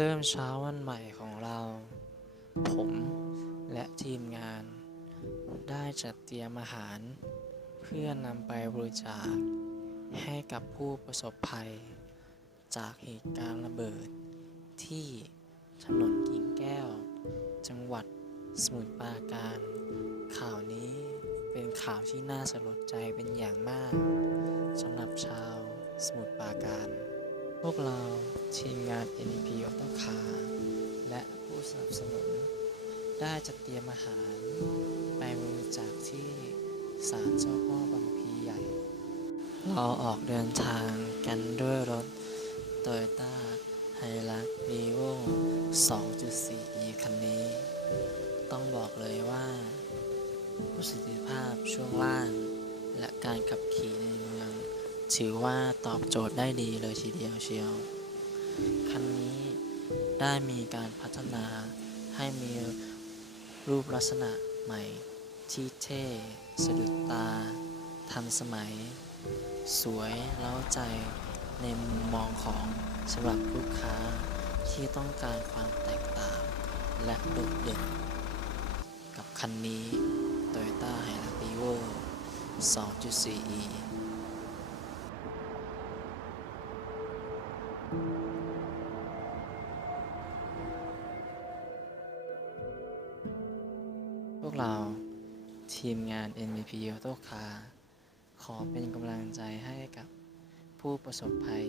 เริ่มเช้าวันใหม่ของเรา ผมและทีมงาน ได้จัดเตรียมอาหาร เพื่อนำไปบริจาค ให้กับผู้ประสบภัย จากเหตุการณ์ระเบิด ที่ถนนกิ่งแก้ว จังหวัดสมุทรปราการ ข่าวนี้เป็นข่าวที่น่าสลดใจเป็นอย่างมากสำหรับชาวสมุทรปราการ พวกเราทีมงาน NP a u t o c a r และผู้สนับสนุน ได้จัดเตรียมอาหารไปบริจาคที่ศาลเจ้าพ่อบางพีใหญ่ เราออกเดินทางกันด้วยรถ Toyota h i l u x r e v o 2.4e คันนี้ ต้องบอกเลยว่าประสิทธิภาพช่วงล่าง และการขับขี่ในเมือง ถือว่าตอบโจทย์ได้ดีเลยทีเดียวเชียวคันนี้ได้มีการพัฒนาให้มีรูปลักษณะใหม่ที่เท่สะดุดตา ทันสมัย สวยเล้าใจในมุมมองของสำหรับลูกค้าที่ต้องการความแตกต่าง และโดดเด่นกับคันนี้ Toyota Hilux Revo 2.4e เราทีมงาน NVP Auto Car ขอเป็นกำลังใจให้กับผู้ประสบภัย